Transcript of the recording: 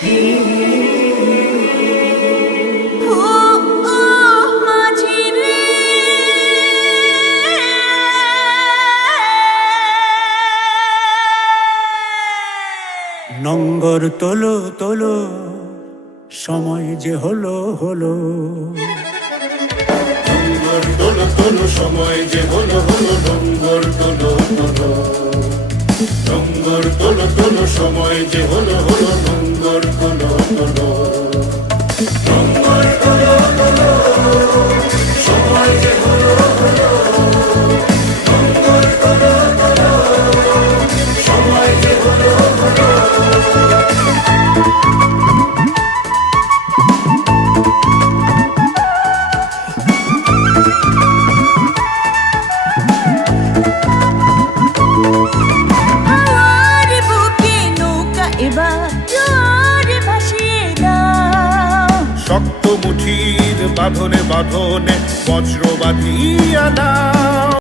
নঙ্গর তোলো তোলো, সময় যে হলো হলো। ডঙ্গর তোলো তোলো, সময় যে হলো হলো। ডঙ্গর তোলো তোলো। ডঙ্গর তোলো তোলো, সময় যে হলো হলো। শক্ত মুঠির বাঁধনে বাঁধনে বজ্রবাধিয়া নাও